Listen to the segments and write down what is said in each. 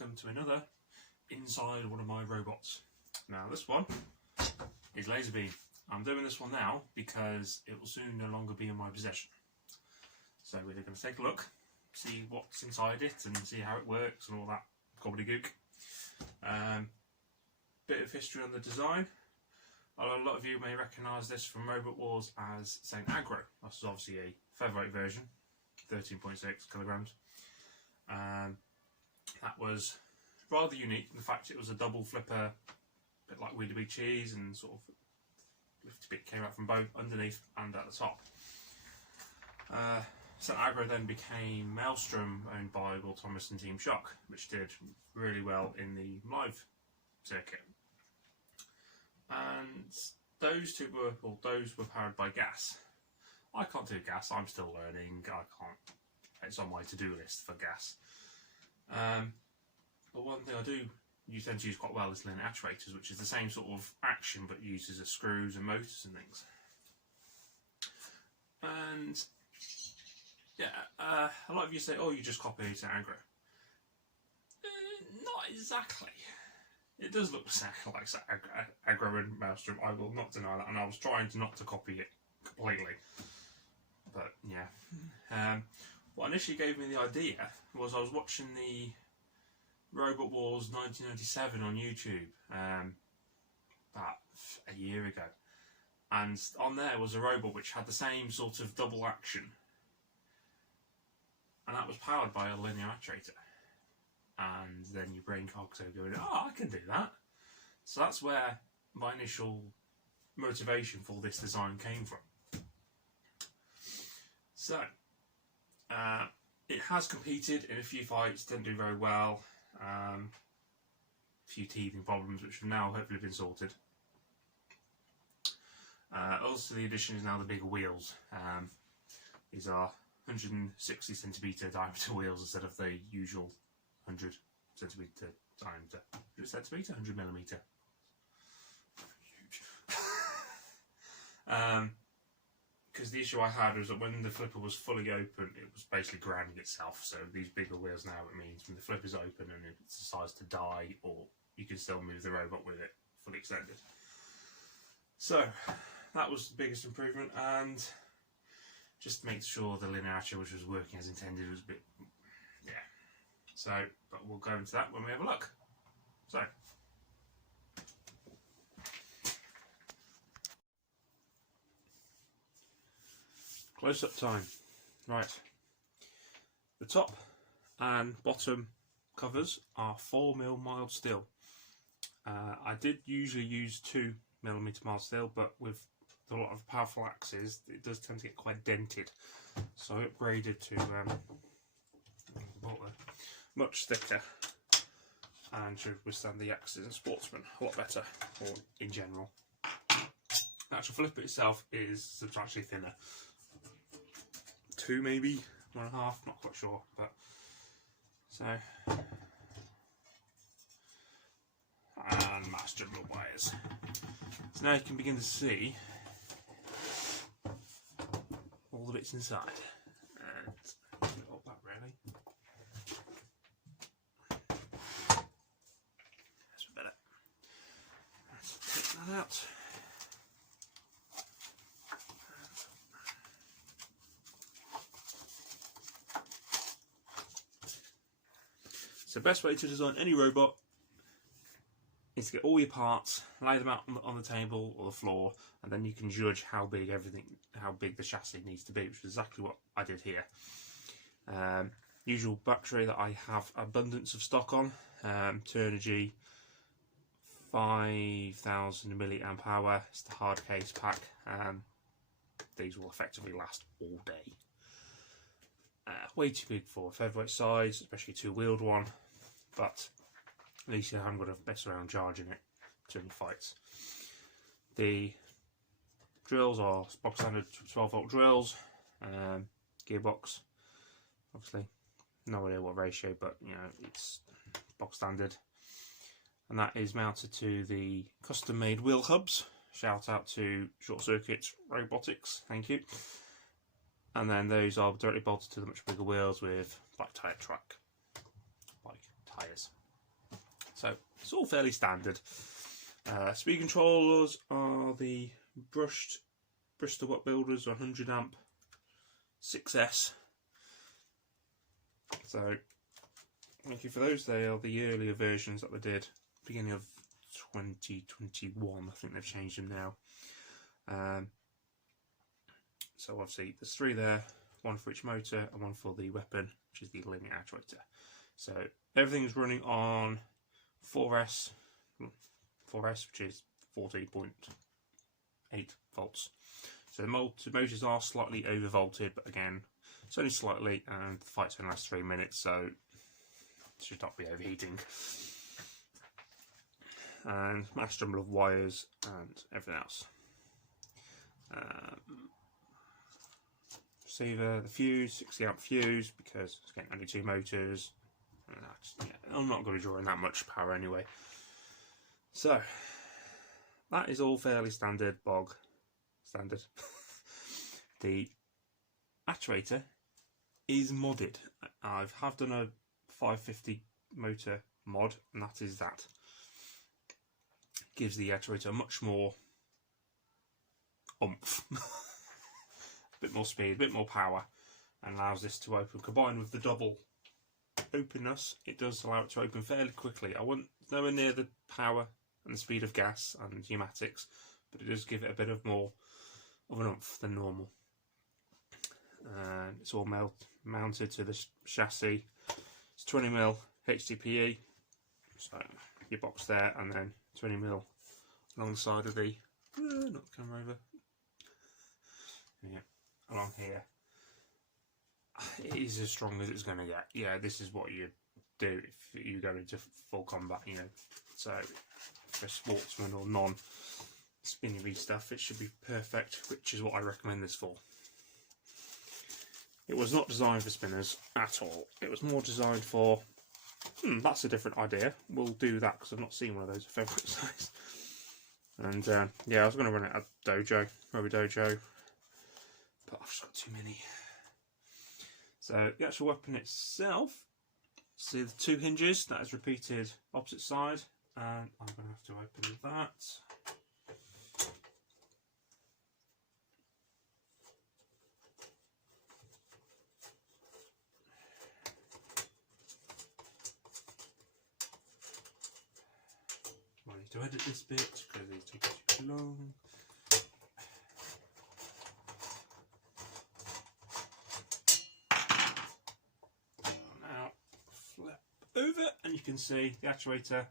welcome to another inside one of my robots. Now this one is Lazerbeam. I'm doing this one now because it will soon no longer be in my possession. So we're going to take a look, see what's inside it and see how it works and all that gobbledygook. Bit of history on the design. A lot of you may recognise this from Robot Wars as St. Aggro. This is obviously a featherweight version, 13.6 kilograms. That was rather unique in the fact it was a double flipper, a bit like Weedy Big Cheese, and sort of lifted bit came out from both underneath and at the top. St. Aggro then became Maelstrom, owned by Will Thomas and Team Shock, which did really well in the live circuit. And those two were, well, those were powered by gas. I can't do gas, I'm still learning, I can't, it's on my to-do list for gas. But one thing I do tend to use quite well is linear actuators, which is the same sort of action but uses as screws and motors and things. And yeah, a lot of you say, oh, you just copy St. Aggro. Not exactly. It does look like St. Aggro and Maelstrom, I will not deny that, and I was trying not to copy it completely. But yeah. What initially gave me the idea was I was watching the Robot Wars 1997 on YouTube about a year ago, and on there was a robot which had the same sort of double action, and that was powered by a linear actuator. And then your brain cogs are going, oh, I can do that. So that's where my initial motivation for this design came from. So it has competed in a few fights, didn't do very well. A few teething problems which have now hopefully been sorted. Also the addition is now the bigger wheels. These are 160 centimetre diameter wheels instead of the usual 100 centimetre diameter. 100 centimetre? 100 millimetre. Huge. Because the issue I had was that when the flipper was fully open, it was basically grounding itself. So these bigger wheels now, it means when the flipper's open and it decides to die, or you can still move the robot with it fully extended. So that was the biggest improvement, and just to make sure the linear actuator, which was working as intended, was a bit, yeah. So, but we'll go into that when we have a look. So. Close-up time. Right. The top and bottom covers are 4mm mild steel. I did usually use 2mm mild steel, but with a lot of powerful axes, it does tend to get quite dented. So I upgraded to much thicker and should withstand the axes and Sportsman a lot better, or in general. The actual flipper itself is substantially thinner. 2 maybe, 1.5, not quite sure, but so. And master drill wires. So now you can begin to see all the bits inside. And up that really. That's better. Let's take that out. So the best way to design any robot is to get all your parts, lay them out on the table or the floor, and then you can judge how big the chassis needs to be, which is exactly what I did here. Usual battery that I have abundance of stock on, Turnigy 5000 milliamp hour. It's the hard case pack. These will effectively last all day. Way too big for featherweight size, especially a two-wheeled one, but at least you haven't got to mess around charging it to any fights. The drills are box standard 12-volt drills, gearbox, obviously, no idea what ratio, but you know, it's box standard. And that is mounted to the custom-made wheel hubs. Shout out to Short Circuit Robotics, thank you. And then those are directly bolted to the much bigger wheels with black tyre track, bike tyres. So it's all fairly standard. Speed controllers are the brushed Bristol Watt Builders 100 amp 6S. So thank you for those. They are the earlier versions that they did, beginning of 2021. I think they've changed them now. So obviously there's 3 there, 1 for each motor and 1 for the weapon, which is the linear actuator. So everything's running on 4S, which is 40.8 volts. So the motors are slightly overvolted, but again, it's only slightly, and the fight's only lasts 3 minutes, so it should not be overheating. And mass jumble of wires and everything else. Receiver, the fuse, 60 amp fuse, because it's getting only 2 motors. I'm not going to be drawing that much power anyway. So that is all fairly standard. The actuator is modded. I have done a 550 motor mod, and that is that. Gives the actuator much more oomph, a bit more speed, a bit more power, and allows this to open. Combined with the double openness, it does allow it to open fairly quickly. I want nowhere near the power and the speed of gas and pneumatics, but it does give it a bit of more of an oomph than normal. And it's all mounted to the chassis. It's 20mm HDPE, so your box there, and then 20mm along the side of the not the camera over. Yeah, along here. It is as strong as it's going to get. Yeah, this is what you do if you go into full combat, you know. So for sportsmen or non-spinnery stuff, it should be perfect, which is what I recommend this for. It was not designed for spinners at all. It was more designed for, that's a different idea. We'll do that because I've not seen one of those at Featherweight size. And yeah, I was going to run it at Rubber Dojo, but I've just got too many. So the actual weapon itself, see the 2 hinges, that is repeated opposite side, and I'm going to have to open that. I need to edit this bit because it's taking too long. Now flip over and you can see the actuator.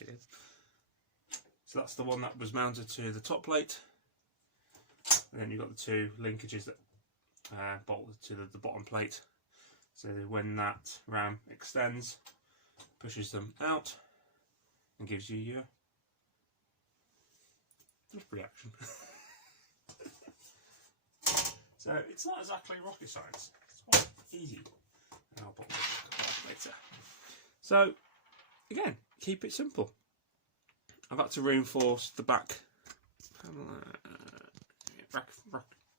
It is. So that's the one that was mounted to the top plate, and then you've got the 2 linkages that bolted to the bottom plate. So when that ram extends, pushes them out and gives you your reaction. So it's not exactly rocket science. It's quite easy. And I'll put that later. So again, keep it simple. I've had to reinforce the back panel,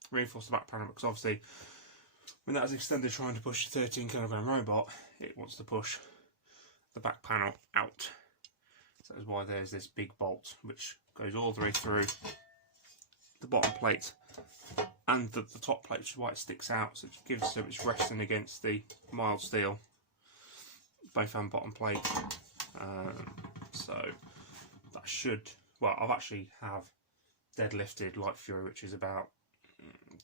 reinforce the back panel because obviously when that is extended trying to push a 13kg robot, it wants to push the back panel out. So that's why there's this big bolt which goes all the way through the bottom plate and the top plate, which is why it sticks out, so it gives so it's resting against the mild steel, both and bottom plate. So that should, well, I've actually have deadlifted Light Fury, which is about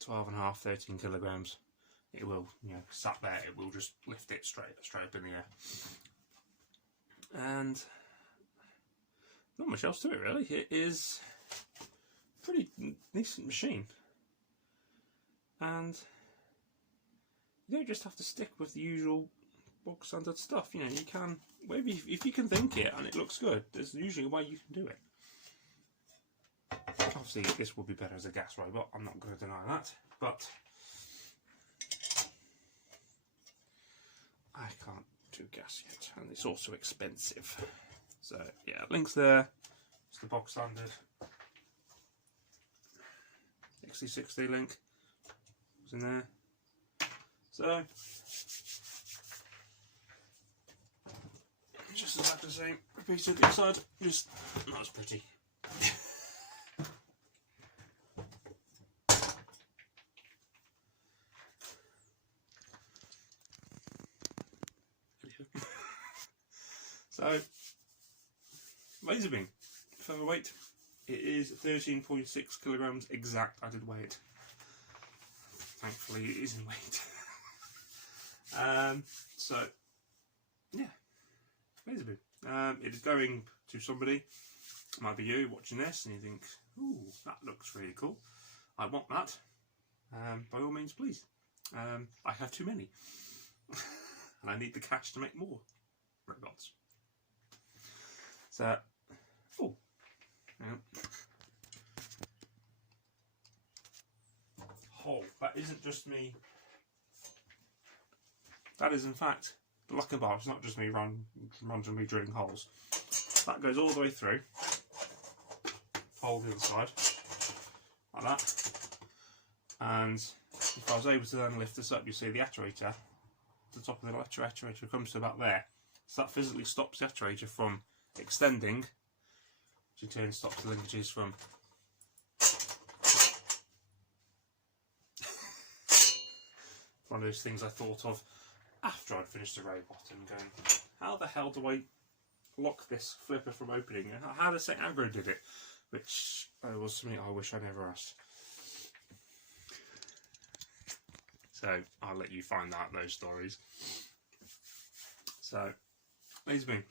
12.5, 13 kilograms. It will, you know, sat there, it will just lift it straight up in the air. And not much else to it really. It is a pretty decent machine. And you don't just have to stick with the usual bog standard stuff. You know, you can, maybe if you can think it and it looks good, there's usually a way you can do it. Obviously this will be better as a gas robot, I'm not going to deny that, but I can't do gas yet, and it's also expensive. So yeah, links there. It's the box standard 6060 link. It's in there. So, just exactly the same, repeated the inside, just not as pretty. So, Lazerbeam, Featherweight. It is 13.6 kilograms exact. I did weigh it. Thankfully, it is in weight. So, yeah, Lazerbeam. It is going to somebody. It might be you watching this, and you think, "Ooh, that looks really cool. I want that." By all means, please. I have too many, and I need the cash to make more robots. So, oh, yeah. Hole. That isn't just me. That is, in fact, the lacquer bar. It's not just me randomly drilling holes. That goes all the way through. Hole the other side, like that. And if I was able to then lift this up, you see the actuator. The top of the actuator comes to about there. So that physically stops the actuator from extending, which in turn stops the linkages from one of those things I thought of after I'd finished the robot and going, how the hell do I lock this flipper from opening? How does St. Agro did it? Which was something I wish I never asked. So I'll let you find out those stories. So, Lazerbeam,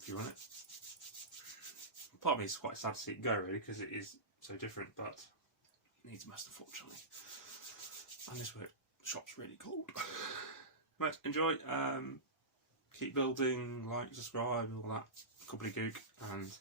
if you want it. Part of me is quite sad to see it go, really, because it is so different, but it needs must, unfortunately. And this shop's really cold. Right, enjoy. Keep building, like, subscribe, all that gobbledygook, and